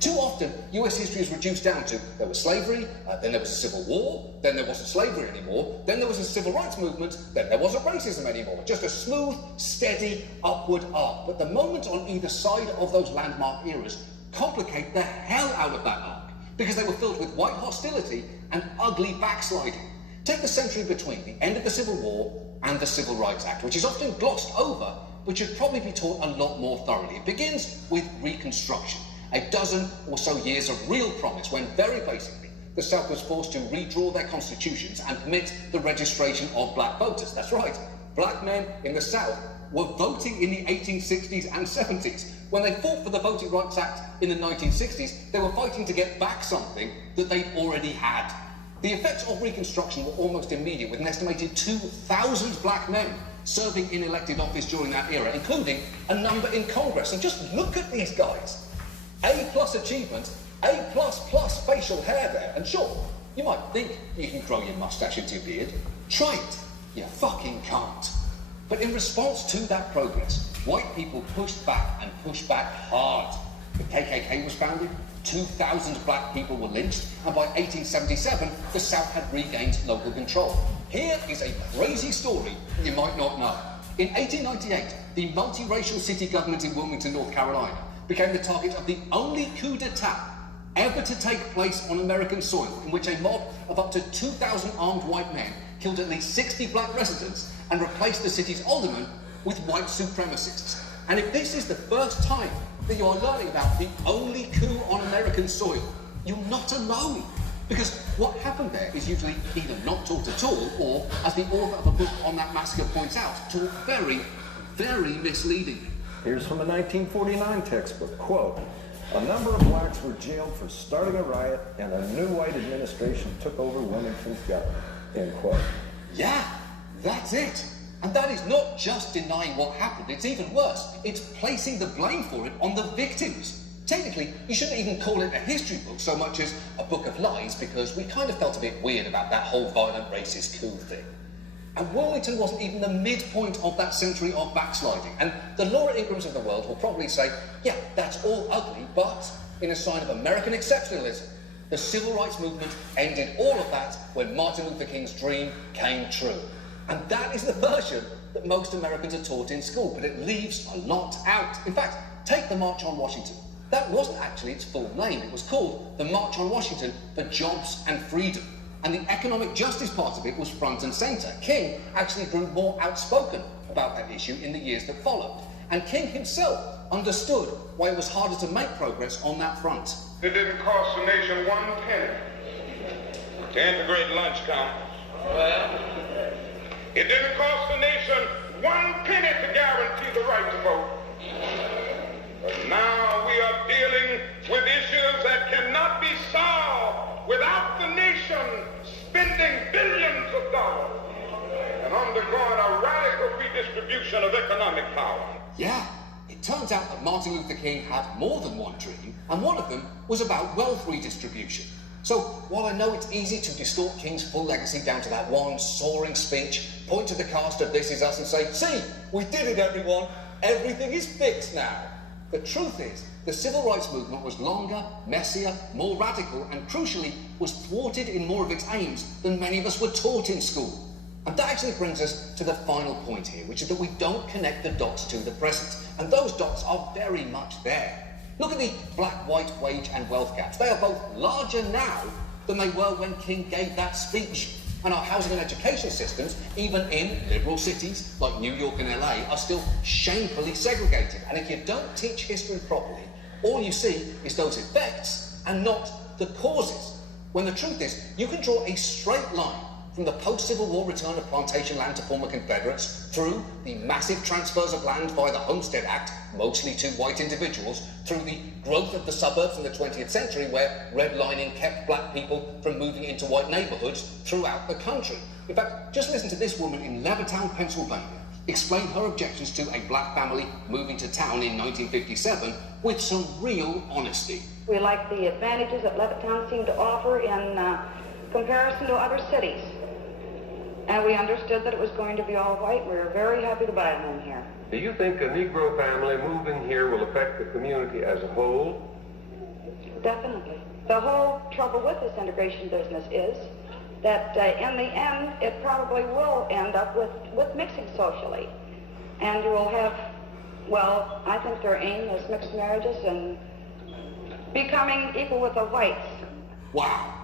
Too often, US history is reduced down to there was slavery, then there was a civil war, then there wasn't slavery anymore, then there was a civil rights movement, then there wasn't racism anymore. Just a smooth, steady, upward arc. But the moments on either side of those landmark eras complicate the hell out of that arc, because they were filled with white hostility and ugly backsliding. Take the century between the end of the Civil War and the Civil Rights Act, which is often glossed over, but should probably be taught a lot more thoroughly. It begins with Reconstruction. A dozen or so years of real promise when, very basically, the South was forced to redraw their constitutions and permit the registration of black voters. That's right, black men in the South were voting in the 1860s and 70s. When they fought for the Voting Rights Act in the 1960s, they were fighting to get back something that they'd already had. The effects of Reconstruction were almost immediate, with an estimated 2,000 black men serving in elected office during that era, including a number in Congress. And just look at these guys. A+ achievement, A++ facial hair there. And sure, you might think you can grow your mustache into your beard. Try it. You fucking can't. But in response to that progress, white people pushed back and pushed back hard. The KKK was founded, 2,000 black people were lynched, and by 1877, the South had regained local control. Here is a crazy story you might not know. In 1898, the multiracial city government in Wilmington, North Carolina, became the target of the only coup d'etat ever to take place on American soil, in which a mob of up to 2,000 armed white men killed at least 60 black residents and replaced the city's aldermen with white supremacists. And if this is the first time that you are learning about the only coup on American soil, you're not alone. Because what happened there is usually either not taught at all, or, as the author of a book on that massacre points out, taught very, very misleadingly. Here's from a 1949 textbook, quote, "A number of blacks were jailed for starting a riot, and a new white administration took over Wilmington's government," end quote. Yeah, that's it. And that is not just denying what happened, it's even worse. It's placing the blame for it on the victims. Technically, you shouldn't even call it a history book so much as a book of lies, because we kind of felt a bit weird about that whole violent racist coup thing. And Wilmington wasn't even the midpoint of that century of backsliding. And the Laura Ingrams of the world will probably say, yeah, that's all ugly, but in a sign of American exceptionalism, the civil rights movement ended all of that when Martin Luther King's dream came true. And that is the version that most Americans are taught in school, but it leaves a lot out. In fact, take the March on Washington. That wasn't actually its full name. It was called the March on Washington for Jobs and Freedom. And the economic justice part of it was front and center. King actually grew more outspoken about that issue in the years that followed. And King himself understood why it was harder to make progress on that front. It didn't cost the nation 1 penny to integrate lunch counters. It didn't cost the nation 1 penny to guarantee the right to vote. But now we are dealing with issues that cannot be solved without the nation spending billions of dollars and undergoing a radical redistribution of economic power. Yeah, it turns out that Martin Luther King had more than one dream, and one of them was about wealth redistribution. So, while I know it's easy to distort King's full legacy down to that one soaring speech, point to the cast of This Is Us and say, "See, we did it, everyone. Everything is fixed now." The truth is, the civil rights movement was longer, messier, more radical, and crucially, was thwarted in more of its aims than many of us were taught in school. And that actually brings us to the final point here, which is that we don't connect the dots to the present. And those dots are very much there. Look at the black-white wage and wealth gaps. They are both larger now than they were when King gave that speech. And our housing and education systems, even in liberal cities like New York and LA, are still shamefully segregated. And if you don't teach history properly, all you see is those effects and not the causes. When the truth is, you can draw a straight line from the post-Civil War return of plantation land to former Confederates, through the massive transfers of land via the Homestead Act, mostly to white individuals, through the growth of the suburbs in the 20th century, where redlining kept black people from moving into white neighborhoods throughout the country. In fact, just listen to this woman in Levittown, Pennsylvania, explain her objections to a black family moving to town in 1957 with some real honesty. We like the advantages that Levittown seemed to offer in comparison to other cities. And we understood that it was going to be all white. We were very happy to buy a home here. Do you think a Negro family moving here will affect the community as a whole? Definitely. The whole trouble with this integration business is that in the end, it probably will end up with mixing socially. And you will have, well, I think their aim is mixed marriages and becoming equal with the whites. Wow.